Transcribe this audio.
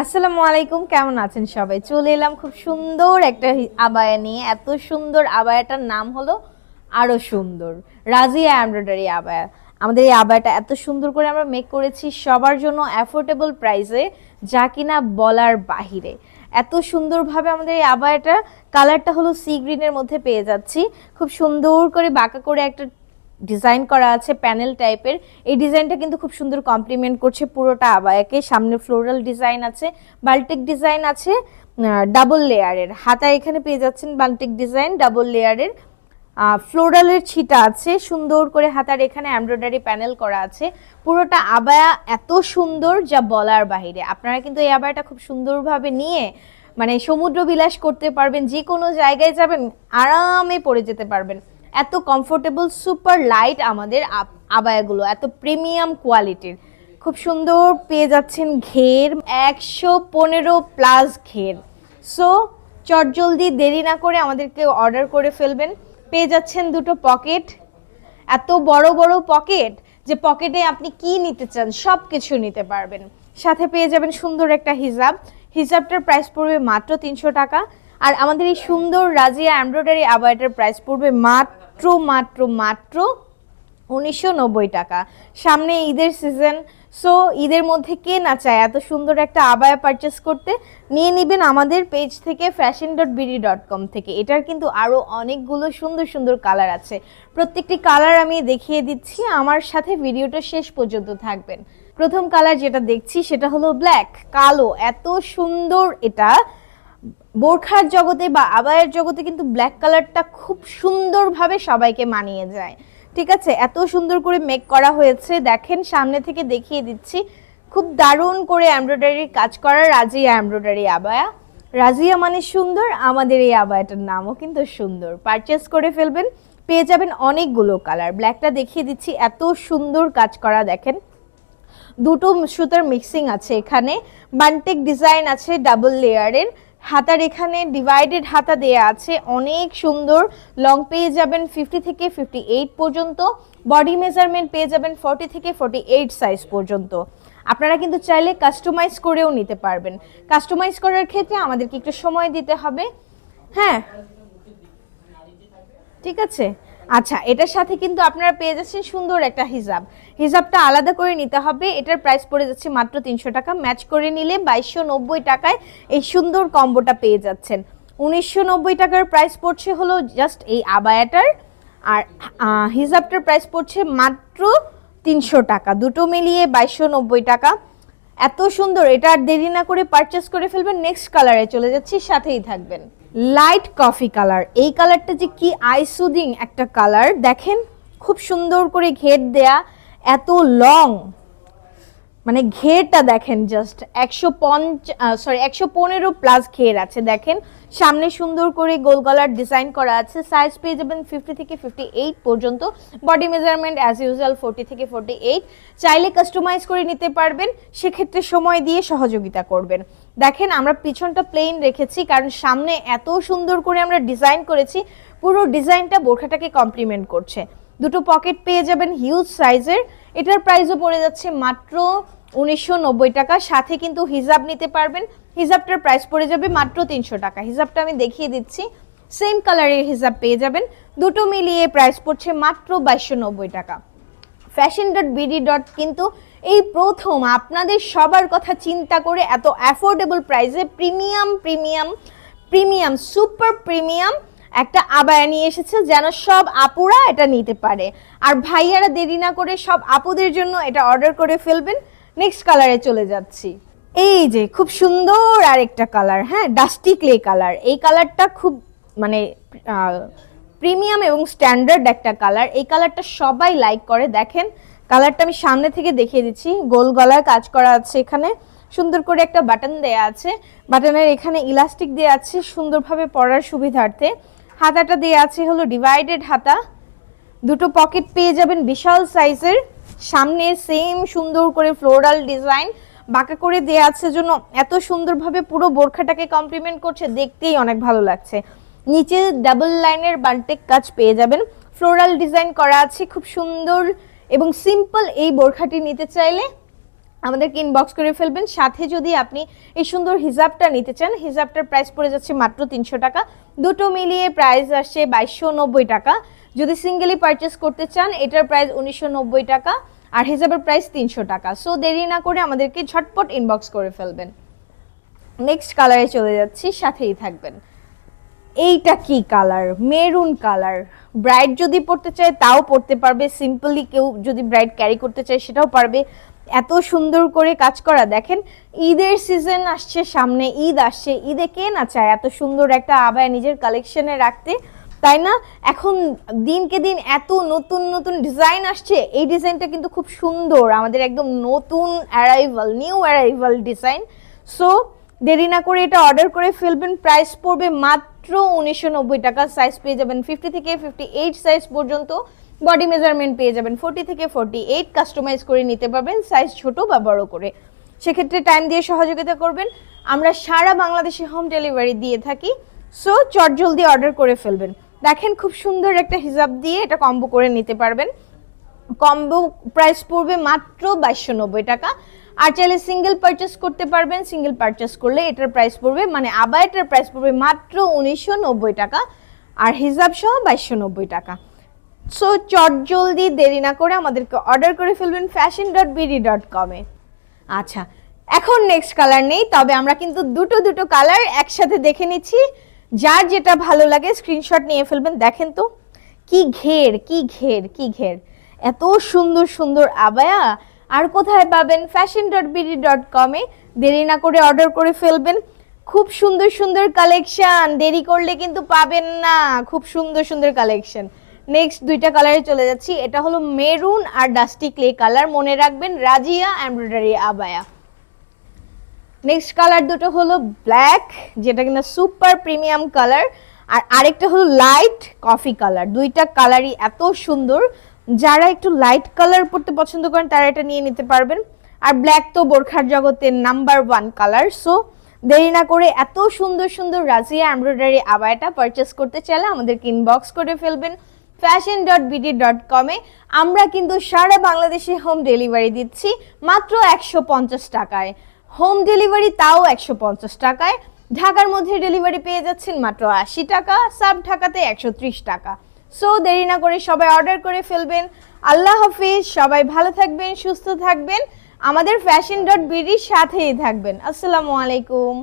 আসসালামু আলাইকুম, কেমন আছেন সবাই? চলে এলাম খুব সুন্দর একটা আবায়া নিয়ে। এত সুন্দর আবায়াটার নাম হলো আরও সুন্দর। রাজিয়া এমব্রয়ডারি আবায়া। আমাদের এই আবায়াটা এত সুন্দর করে আমরা মেক করেছি সবার জন্য অ্যাফোর্ডেবল প্রাইসে যা কিনা বলার বাহিরে। এত সুন্দরভাবে আমাদের এই আবায়াটা কালারটা হলো সি গ্রিনের মধ্যে পেয়ে যাচ্ছি। খুব সুন্দর করে বাঁকা করে একটা ডিজাইন করা আছে প্যানেল টাইপের। এই ডিজাইনটা কিন্তু খুব সুন্দর কমপ্লিমেন্ট করছে পুরোটা আবায়াকে সামনে ফ্লোরাল ডিজাইন আছে, বাল্টিক ডিজাইন আছে ডাবল লেয়ারের হাতা এখানে পেয়ে যাচ্ছেন বাল্টিক ডিজাইন ডাবল লেয়ারের ফ্লোরালের ছিটা আছে, সুন্দর করে হাতার এখানে এমব্রয়ডারি প্যানেল করা আছে। পুরোটা আবায়া এত সুন্দর যা বলার বাহিরে। আপনারা কিন্তু এই আবায়াটা খুব সুন্দরভাবে নিয়ে মানে সমুদ্র বিলাস করতে পারবেন যে কোনো জায়গায় যাবেন, আরামে পড়ে যেতে পারবেন। এত কমফোর্টেবল সুপার লাইট আমাদের আব- আবায়াগুলো, এত প্রিমিয়াম কোয়ালিটির খুব সুন্দর পেয়ে যাচ্ছেন ঘের, একশো পনেরো প্লাস ঘের। সো চটজলদি দেরি না করে আমাদেরকে অর্ডার করে ফেলবেন। পেয়ে যাচ্ছেন দুটো পকেট এত বড় বড় পকেট যে পকেটে আপনি কি নিতে চান সব কিছু নিতে পারবেন। সাথে পেয়ে যাবেন সুন্দর একটা হিজাব। হিজাবটার প্রাইস পড়বে মাত্র তিনশো টাকা। আর আমাদের এই সুন্দর রাজিয়া এমব্রয়ডারি আবায়াটার প্রাইস পড়বে মাত্র মাত্র মাত্র মাত্র উনিশশো নব্বই টাকা। সামনে ঈদের সিজন সো ঈদের মধ্যে কে না চায় এত সুন্দর একটা আবায়া পারচেস করতে, নিয়ে নেবেন আমাদের পেজ থেকে fashion dot BD dot com থেকে। এটার কিন্তু আরও অনেকগুলো সুন্দর সুন্দর কালার আছে। প্রত্যেকটি কালার আমি দেখিয়ে দিচ্ছি, আমার সাথে ভিডিওটা শেষ পর্যন্ত থাকবেন। প্রথম কালার যেটা দেখছি, সেটা হলো ব্ল্যাক কালো। এত সুন্দর এটা। বোরখার জগতে বা আবায়ের জগতে কিন্তু ব্ল্যাক কালারটা খুব সুন্দরভাবে সবাইকে মানিয়ে যায়। ঠিক আছে? এত সুন্দর করে মেক করা হয়েছে। দেখেন, সামনে থেকে দেখিয়ে দিচ্ছি। খুব দারুণ করে এমব্রয়ডারির কাজ করা রাজিয়া এমব্রয়ডারি আবায়া। রাজিয়া মানে সুন্দর, আমাদের এই আবায়াটার নামও কিন্তু সুন্দর। পারচেস করে ফেলবেন, পেয়ে যাবেন অনেকগুলো কালার ব্ল্যাকটা দেখিয়ে দিচ্ছি, এত সুন্দর কাজ করা, দেখেন। দুটো সুতার মিক্সিং আছে এখানে। বান্টেক ডিজাইন আছে ডাবল লেয়ারের হাতার এখানে ডিভাইডেড হাতা দেয়া আছে। অনেক সুন্দর। লং পেয়ে যাবেন ফিফটি থেকে ফিফটি এইট পর্যন্ত। বডি মেজারমেন্ট পেয়ে যাবেন ফর্টি থেকে ফর্টি এইট সাইজ পর্যন্ত। আপনারা কিন্তু চাইলে কাস্টমাইজ করেও নিতে পারবেন। কাস্টমাইজ করার ক্ষেত্রে আমাদেরকে একটু সময় দিতে হবে। হ্যাঁ? ঠিক আছে? আচ্ছা এটার সাথে কিন্তু আপনারা পেয়ে যাচ্ছেন সুন্দর একটা হিজাব। হিজাবটা আলাদা করে নিতে হবে, এটার প্রাইস পড়ে যাচ্ছে মাত্র তিনশো টাকা। ম্যাচ করে নিলে বাইশশো নব্বই টাকায় এই সুন্দর কম্বোটা পেয়ে যাচ্ছেন। উনিশশো নব্বই টাকার প্রাইস পড়ছে হলো জাস্ট এই আবায়াটার, আর হিজাবটার প্রাইস পড়ছে মাত্র তিনশো টাকা। দুটো মিলিয়ে বাইশশো নব্বই টাকা। এত সুন্দর, এটা আর দেরি না করে পারচেস করে ফেলবেন নেক্সট কালারে চলে যাচ্ছি, সাথেই থাকবেন। Light coffee colour. এই কালারটা যে কি আই সুদিং একটা কালার, দেখেন? খুব সুন্দর করে ঘেট দেয়া, এত লং। মানে ঘেরটা দেখেন জাস্ট একশো পঞ্চ সরি একশো পনেরো প্লাস ঘের আছে, দেখেন। সামনে সুন্দর করে গোল গলার ডিজাইন করা আছে সাইজ পেয়ে যাবেন ফিফটি থেকে ফিফটি এইট পর্যন্ত body measurement as usual forty থেকে ফোর্টি এইট চাইলে কাস্টমাইজ করে নিতে পারবেন, সেক্ষেত্রে সময় দিয়ে সহযোগিতা করবেন। দেখেন, আমরা পিছনটা প্লেন রেখেছি, কারণ সামনে এত সুন্দর করে আমরা ডিজাইন করেছি, পুরো ডিজাইনটা বোরখাটাকে কমপ্লিমেন্ট করছে। দুটো পকেট পেয়ে যাবেন হিউজ সাইজের এটার প্রাইসও পড়ে যাচ্ছে মাত্র উনিশশো নব্বই টাকা। সাথে কিন্তু হিজাব নিতে পারবেন। হিজাবটার প্রাইস পড়ে যাবে মাত্র তিনশো টাকা। হিজাবটা আমি দেখিয়ে দিচ্ছি। সেম কালারের হিজাব পেয়ে যাবেন। দুটো মিলিয়ে প্রাইস পড়ছে মাত্র বাইশশো টাকা। ফ্যাশন ডট বিডি ডট কিন্তু এই প্রথম আপনাদের সবার কথা চিন্তা করে এত অ্যাফোর্ডেবল প্রাইসে premium premium premium super premium একটা আবায়া নিয়ে এসেছে যেন সব আপুরা এটা নিতে পারে। আর ভাইয়ারা দেরি না করে সব আপুদের জন্য এটা অর্ডার করে ফেলবেন। নেক্সট কালারে চলে যাচ্ছি। এই যে, খুব সুন্দর আরেকটা কালার হ্যাঁ? ডাস্টি ক্লে কালার এই কালারটা খুব মানে প্রিমিয়াম এবং স্ট্যান্ডার্ড একটা কালার এই কালারটা সবাই লাইক করে। দেখেন কালারটা আমি সামনে থেকে দেখিয়ে দিচ্ছি। গোল গলায় কাজ করা আছে এখানে। সুন্দর করে একটা বাটন দেয়া আছে। বাটনের এখানে ইলাস্টিক দেওয়া আছে সুন্দরভাবে পরার সুবিধার্থে। হাতাটা দেয়া আছে হলো ডিভাইডেড হাতা। দুটো পকেট পেয়ে যাবেন বিশাল সাইজের সামনে সেম সুন্দর করে ফ্লোরাল ডিজাইন বাঁকা করে দেয়া আছে জন্য এত সুন্দরভাবে পুরো বোরখাটাকে কমপ্লিমেন্ট করছে, দেখতেই অনেক ভালো লাগছে। নিচে ডাবল লাইনের বান্টেক কাজ পেয়ে যাবেন। ফ্লোরাল ডিজাইন করা আছে খুব সুন্দর এবং সিম্পল এই বোরখাটি নিতে চাইলে আমাদেরকে ইনবক্স করে ফেলবেন। সাথে যদি আপনি এই সুন্দর হিজাবটা নিতে চান, হিজাবটার প্রাইস পড়ে যাচ্ছে মাত্র তিনশো টাকা। দুটো মিলিয়ে প্রাইস আসছে বাইশশো টাকা। যদি সিঙ্গেলি পারচেস করতে চান, এটার প্রাইস উনিশশো নব্বই টাকা, আর হিসাবের প্রাইস তিনশো টাকা। সো দেরি না করে আমাদেরকে ঝটপট ইনবক্স করে ফেলবেন। নেক্সট কালারে চলে যাচ্ছি, সাথেই থাকবেন। এইটা কি কালার মেরুন কালার ব্রাইড যদি পড়তে চায়, তাও পড়তে পারবে। সিম্পলি কেউ যদি ব্রাইড ক্যারি করতে চায়, সেটাও পারবে। এত সুন্দর করে কাজ করা, দেখেন, ঈদের সিজন আসছে, সামনে ঈদ আসছে, ঈদে কে না চায় এত সুন্দর একটা আবায় নিজের কালেকশনে রাখতে। তাই না? এখন দিনকে দিন এত নতুন নতুন ডিজাইন আসছে, এই ডিজাইনটা কিন্তু খুব সুন্দর, আমাদের একদম নতুন arrival new arrival design so দেরি না করে এটা অর্ডার করে ফেলবেন প্রাইস পড়বে মাত্র উনিশশো নব্বই টাকা সাইজ পেয়ে যাবেন ফিফটি থেকে ফিফটি এইট সাইজ পর্যন্ত। বডি মেজারমেন্ট পেয়ে যাবেন ফোর্টি থেকে ফোর্টি এইট কাস্টমাইজ করে নিতে পারবেন সাইজ ছোট বা বড় করে। সেক্ষেত্রে টাইম দিয়ে সহযোগিতা করবেন। আমরা সারা বাংলাদেশে হোম ডেলিভারি দিয়ে থাকি। সো চট জলদি অর্ডার করে ফেলবেন। দেখেন খুব সুন্দর একটা হিসাব দিয়ে এটা কম্বো করে নিতে পারবেন। কম্বো প্রাইস পড়বে মাত্র বাইশশো নব্বই টাকা। আর চাইলে সিঙ্গেল পারচেস করতে পারবেন। সিঙ্গেল পারচেস করলে এটার প্রাইস পড়বে মানে আবার এটার প্রাইস পড়বে মাত্র উনিশশো নব্বই টাকা। আর হিসাব সহ বাইশশো নব্বই টাকা। সো চট জলদি দেরি না করে আমাদেরকে অর্ডার করে ফেলবেন ফ্যাশন ডট বিডি ডট কমে আচ্ছা এখন নেক্সট কালার নেই, তবে আমরা কিন্তু দুটো দুটো কালার একসাথে দেখে নিচ্ছি। যার যেটা ভালো লাগে স্ক্রিনশট নিয়ে ফেলবেন। দেখেন তো, কি ঘের কি ঘের কি ঘের। এত সুন্দর সুন্দর আবায়া। আর কোথায় পাবেন? ফ্যাশন ডট বিডি ডট কমে দেরি না করে অর্ডার করে ফেলবেন। খুব সুন্দর সুন্দর কালেকশন দেরি করলে কিন্তু পাবেন না। খুব সুন্দর সুন্দর কালেকশন নেক্সট দুইটা কালারে চলে যাচ্ছি। এটা হলো মেরুন আর ডাস্টি ক্লে কালার মনে রাখবেন, রাজিয়া এমব্রয়ডারি আবায়া। নেক্সট কালার দুটো হলো ব্ল্যাক যেটা কিনা সুপার প্রিমিয়াম কালার আর আরেকটা হলো লাইট কফি কালার দুইটা কালারই এত সুন্দর। যারা একটু লাইট কালার পড়তে পছন্দ করেন, তারা এটা নিয়ে নিতে পারবেন। আর ব্ল্যাক তো বোরখার জগতের নাম্বার ওয়ান কালার সো দেরি না করে এত সুন্দর সুন্দর রাজিয়া এমব্রয়ডারি আবায়াটা পারচেস করতে চাইলে আমাদেরকে ইনবক্স করে ফেলবেন ফ্যাশন ডট বিডি ডট কমে আমরা কিন্তু সারা বাংলাদেশে হোম ডেলিভারি দিচ্ছি মাত্র একশো পঞ্চাশ টাকায়। হোম ডেলিভারি তাও একশো পঞ্চাশ টাকায়। ঢাকার মধ্যে ডেলিভারি পেয়ে যাচ্ছেন মাত্র আশি টাকা সাব ঢাকাতে একশো ত্রিশ টাকা। সো দেরি না করে সবাই অর্ডার করে ফেলবেন। আল্লাহ হাফিজ, সবাই ভালো থাকবেন, সুস্থ থাকবেন। আমাদের ফ্যাশন ডট বিডির সাথেই থাকবেন। আসসালামু আলাইকুম।